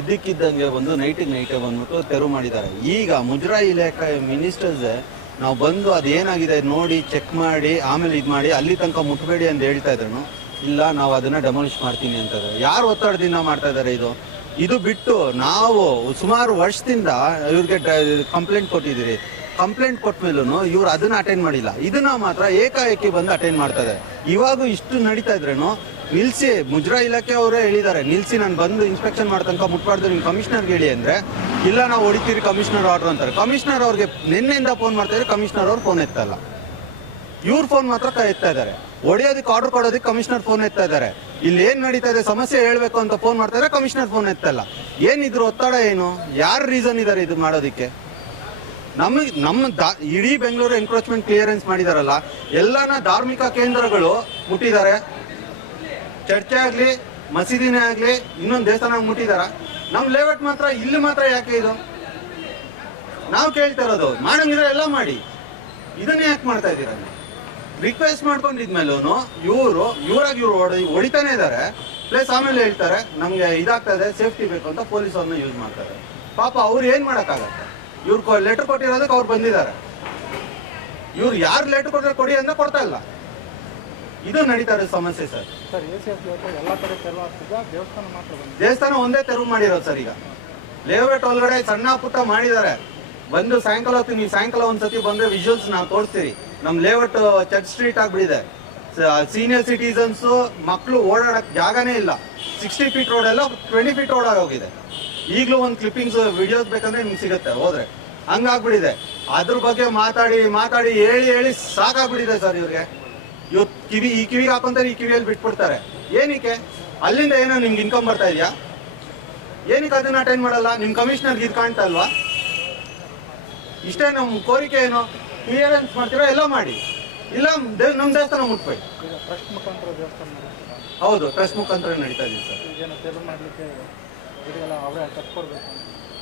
ಇದ್ದಕ್ಕಿದ್ದಂಗೆ ಒಂದು ನೈಟೇ ಬಂದ್ಬಿಟ್ಟು ತೆರವು ಮಾಡಿದ್ದಾರೆ. ಈಗ ಮುಜರಾಯಿ ಇಲಾಖೆ ಮಿನಿಸ್ಟರ್ಸ್ ನಾವು ಬಂದು ಅದೇನಾಗಿದೆ ನೋಡಿ ಚೆಕ್ ಮಾಡಿ ಆಮೇಲೆ ಇದು ಮಾಡಿ ಅಲ್ಲಿ ತನಕ ಮುಟ್ಬೇಡಿ ಅಂತ ಹೇಳ್ತಾ ಇದ್ರು. ಇಲ್ಲ ನಾವು ಅದನ್ನ ಡೆಮಾಲಿಷ್ ಮಾಡ್ತೀನಿ ಅಂತ ಯಾರು ಒತ್ತಡದಿಂದ ಮಾಡ್ತಾ ಇದ್ದಾರೆ? ಇದು ಬಿಟ್ಟು ನಾವು ಸುಮಾರು ವರ್ಷದಿಂದ ಇವ್ರಿಗೆ ಕಂಪ್ಲೇಂಟ್ ಕೊಟ್ಟಿದ್ದೀರಿ. ಕಂಪ್ಲೇಂಟ್ ಕೊಟ್ಟ ಮೇಲೂ ಇವ್ರು ಅದನ್ನ ಅಟೆಂಡ್ ಮಾಡಿಲ್ಲ. ಇದನ್ನ ಮಾತ್ರ ಏಕಾಏಕಿ ಬಂದು ಅಟೆಂಡ್ ಮಾಡ್ತಾ ಇದ್ದಾರೆ. ಇವಾಗ ಇಷ್ಟು ನಡೀತಾ ಇದ್ರೇನು ನಿಲ್ಸಿ, ಮುಜರಾಯಿ ಇಲಾಖೆ ಅವರೇ ಹೇಳಿದ್ದಾರೆ ನಿಲ್ಸಿ, ನಾನು ಬಂದು ಇನ್ಸ್ಪೆಕ್ಷನ್ ಮಾಡ್ತನಕ ಮುಟ್ಬಾರ್ದು, ನಿಮ್ಮ ಕಮಿಷನರ್ಗೆ ಹೇಳಿ ಅಂದ್ರೆ ಇಲ್ಲ ನಾವು ಹೊಡಿತೀರಿ ಕಮಿಷನರ್ ಆರ್ಡರ್ ಅಂತಾರೆ. ಕಮಿಷನರ್ ಅವ್ರಿಗೆ ನಿನ್ನೆಯಿಂದ ಫೋನ್ ಮಾಡ್ತಾ ಇದ್ರೆ ಕಮಿಷನರ್ ಅವ್ರು ಫೋನ್ ಎತ್ತಲ್ಲ. ಇವ್ರ ಫೋನ್ ಮಾತ್ರ ಎತ್ತಾ ಇದ್ದಾರೆ. ಹೊಡೆಯೋದಕ್ಕೆ ಆರ್ಡರ್ ಕೊಡೋದಕ್ಕೆ ಕಮಿಷನರ್ ಫೋನ್ ಎತ್ತಾ ಇದ್ದಾರೆ. ಇಲ್ಲಿ ಏನ್ ನಡೀತಾ ಇದೆ ಸಮಸ್ಯೆ ಹೇಳ್ಬೇಕು ಅಂತ ಫೋನ್ ಮಾಡ್ತಾ ಇದ್ರೆ ಕಮಿಷನರ್ ಫೋನ್ ಎತ್ತಲ್ಲ. ಏನಿದ್ರು ಒತ್ತಡ ಏನು? ಯಾರು ರೀಸನ್ ಇದಾರೆ ಇದು ಮಾಡೋದಿಕ್ಕೆ? ನಮ್ಮ ಇಡೀ ಬೆಂಗಳೂರು ಎನ್ಕ್ರೋಚ್ಮೆಂಟ್ ಕ್ಲಿಯರೆನ್ಸ್ ಮಾಡಿದಾರಲ್ಲ, ಎಲ್ಲಾನ ಧಾರ್ಮಿಕ ಕೇಂದ್ರಗಳು ಮುಟ್ಟಿದ್ದಾರೆ. ಚರ್ಚೆ ಆಗ್ಲಿ, ಮಸೀದಿನೇ ಆಗ್ಲಿ, ಇನ್ನೊಂದು ದೇವಸ್ಥಾನ ಮುಟ್ಟಿದಾರ. ನಮ್ ಲೇಔಟ್ ಮಾತ್ರ ಇಲ್ಲಿ ಮಾತ್ರ ಯಾಕೆ ಇದು? ನಾವು ಕೇಳ್ತಾ ಇರೋದು ಮಾಡಂಗಿದ್ರೆ ಎಲ್ಲ ಮಾಡಿ, ಇದನ್ನ ಯಾಕೆ ಮಾಡ್ತಾ ಇದ್ದೀರ? ರಿಕ್ವೆಸ್ಟ್ ಮಾಡ್ಕೊಂಡಿದ್ಮೇಲೂ ಇವರು ಹೊಡಿತಾನೆ ಇದ್ದಾರೆ. ಪ್ಲಸ್ ಆಮೇಲೆ ಹೇಳ್ತಾರೆ ನಮ್ಗೆ ಇದಾಗ್ತಾ ಇದೆ, ಸೇಫ್ಟಿ ಬೇಕು ಅಂತ ಪೊಲೀಸ್ ಅವ್ರನ್ನ ಯೂಸ್ ಮಾಡ್ತಾರೆ. ಪಾಪ ಅವ್ರು ಏನ್ ಮಾಡಕ್ಕಾಗತ್ತೆ? ಇವ್ರು ಲೆಟರ್ ಕೊಟ್ಟಿರೋದಕ್ಕೆ ಅವ್ರು ಬಂದಿದ್ದಾರೆ. ಇವ್ರು ಯಾರು ಲೆಟರ್ ಕೊಟ್ಟರೆ ಕೊಡಿ ಅಂತ ಕೊಡ್ತಾ ಇಲ್ಲ. ಇದು ನಡೀತಾ ಇರೋ ಸಮಸ್ಯೆ ಸರ್. ದೇವಸ್ಥಾನ ಒಂದೇ ತೆರವು ಮಾಡಿರೋದು ಸರ್. ಈಗ ಲೇಔಟ್ ಒಳಗಡೆ ಸಣ್ಣ ಪುಟ್ಟ ಮಾಡಿದ್ದಾರೆ. ಬಂದು ಸಾಯಂಕಾಲ ಹೊತ್ತು ನೀವು ಸಾಯಂಕಾಲ ಒಂದ್ಸತಿ ಬಂದ್ರೆ ವಿಜುವಲ್ಸ್ ನಾವು ತೋರಿಸ್ತೀರಿ. ನಮ್ ಲೇಔಟ್ ಚರ್ಚ್ ಸ್ಟ್ರೀಟ್ ಆಗ್ಬಿಟ್ಟಿದೆ. ಸೀನಿಯರ್ ಸಿಟಿಸನ್ಸ್ ಮಕ್ಕಳು ಓಡಾಡಕ್ ಜಾಗನೇ ಇಲ್ಲ. 60 ಫೀಟ್ ರೋಡ್ ಎಲ್ಲ 20 ಫೀಟ್ ರೋಡ್ ಆಗೋಗಿದೆ. ಈಗಲೂ ಒಂದು ಕ್ಲಿಪ್ಪಿಂಗ್ಸ್ ವಿಡಿಯೋಸ್ ಬೇಕಂದ್ರೆ ನಿಮ್ಗೆ ಸಿಗುತ್ತೆ ಹೋದ್ರೆ. ಹಂಗಾಗ್ಬಿಟ್ಟಿದೆ. ಅದ್ರ ಬಗ್ಗೆ ಮಾತಾಡಿ ಹೇಳಿ ಸಾಕಾಗ್ಬಿಟ್ಟಿದೆ ಸರ್ ಇವ್ರಿಗೆ. ಇವತ್ತು ಈ ಕಿವಿಗೆ ಹಾಕೊಂತಾರೆ, ಈ ಕಿವಿಯಲ್ಲಿ ಬಿಟ್ಬಿಡ್ತಾರೆ. ಏನಕ್ಕೆ? ಅಲ್ಲಿಂದ ಏನೋ ನಿಮ್ಗೆ ಇನ್ಕಮ್ ಬರ್ತಾ ಇದೆಯಾ? ಏನಕ್ಕೆ ಅದನ್ನ ಅಟೆಂಡ್ ಮಾಡಲ್ಲ? ನಿಮ್ ಕಮಿಷನರ್ಗೆ ಇದು ಕಾಣ್ತಾ ಅಲ್ವಾ? ಇಷ್ಟೇ ನಮ್ ಕೋರಿಕೆ. ಏನು ಕ್ಲಿಯರೆನ್ಸ್ ಮಾಡ್ತೀರೋ ಎಲ್ಲ ಮಾಡಿ, ಇಲ್ಲ ನಮ್ ದೇವಸ್ಥಾನ ಮುಟ್ಬೇಕು. ಹೌದು, ಟ್ರಸ್ಟ್ ಮುಖಾಂತರ ನಡೀತಾ ಇದೆ ಸರ್.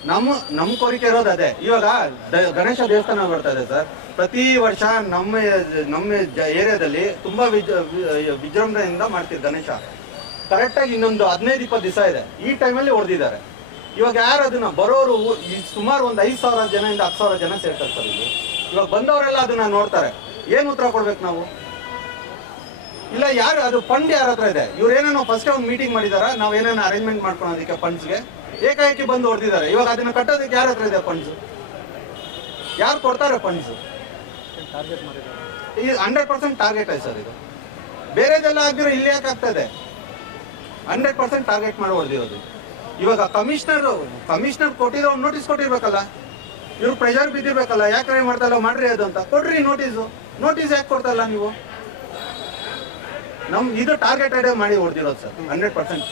ನಮ್ಮ ಕೋರಿಕೆ ಇರೋದು ಅದೇ. ಇವಾಗ ಗಣೇಶ ದೇವಸ್ಥಾನ ಬರ್ತಾ ಇದೆ ಸರ್. ಪ್ರತಿ ವರ್ಷ ನಮ್ಮ ಏರಿಯಾದಲ್ಲಿ ತುಂಬಾ ವಿಜೃಂಭಣೆಯಿಂದ ಮಾಡ್ತೀವಿ ಗಣೇಶ. ಕರೆಕ್ಟಾಗಿ ಇನ್ನೊಂದು 15-20 ದಿವಸ ಇದೆ. ಈ ಟೈಮಲ್ಲಿ ಹೊಡೆದಿದ್ದಾರೆ. ಇವಾಗ ಯಾರು ಅದನ್ನ ಬರೋರು ಸುಮಾರು ಒಂದು 5,000 ಜನದಿಂದ 10,000 ಜನ ಸೇರ್ತಾರೆ ಸರ್ ಇಲ್ಲಿ. ಇವಾಗ ಬಂದವರೆಲ್ಲ ಅದನ್ನ ನೋಡ್ತಾರೆ. ಏನ್ ಉತ್ತರ ಕೊಡ್ಬೇಕು ನಾವು? ಇಲ್ಲ ಯಾರು ಅದು ಫಂಡ್ ಯಾರ ಹತ್ರ ಇದೆ? ಇವ್ರು ಏನೇನೋ ಫಸ್ಟ್ ಒಂದು ಮೀಟಿಂಗ್ ಮಾಡಿದಾರ, ನಾವ್ ಏನೇನೋ ಅರೇಂಜ್ಮೆಂಟ್ ಮಾಡ್ಕೊಳೋದಕ್ಕೆ ಫಂಡ್ಸ್ಗೆ ಏಕಾಏಕಿ ಬಂದು ಹೊಡೆದಿದ್ದಾರೆ. ಇವಾಗ ಅದನ್ನ ಕಟ್ಟೋದಕ್ಕೆ ಯಾರ ಹತ್ರ ಇದೆ ಫಂಡ್ಸ್? ಯಾರು ಕೊಡ್ತಾರೆ ಫಂಡ್ಸ್? 100% ಟಾರ್ಗೆಟ್ ಆಯ್ತು ಸರ್ ಇದು. ಬೇರೆದೆಲ್ಲ ಆಗಿರೋ ಇಲ್ಲಿ ಯಾಕೆ ಆಗ್ತದೆ? 100% ಟಾರ್ಗೆಟ್ ಮಾಡಿ ಹೊಡೆದಿರೋದು. ಇವಾಗ ಕಮಿಷನರ್ ಕೊಟ್ಟಿರೋ ನೋಟಿಸ್ ಕೊಟ್ಟಿರ್ಬೇಕಲ್ಲ, ಇವ್ರು ಪ್ರೆಷರ್ ಬಿದ್ದಿರ್ಬೇಕಲ್ಲ. ಯಾಕೆ ಮಾಡ್ತಲ್ಲ ಮಾಡ್ರಿ ಅದು ಅಂತ ಕೊಡ್ರಿ ನೋಟಿಸ್ ಯಾಕೆ ಕೊಡ್ತಲ್ಲ ನೀವು? ಇದು ಟಾರ್ಗೆಟೆಡ್ ಮಾಡಿ ಹೊಡೆದಿರೋದು ಸರ್ 100%.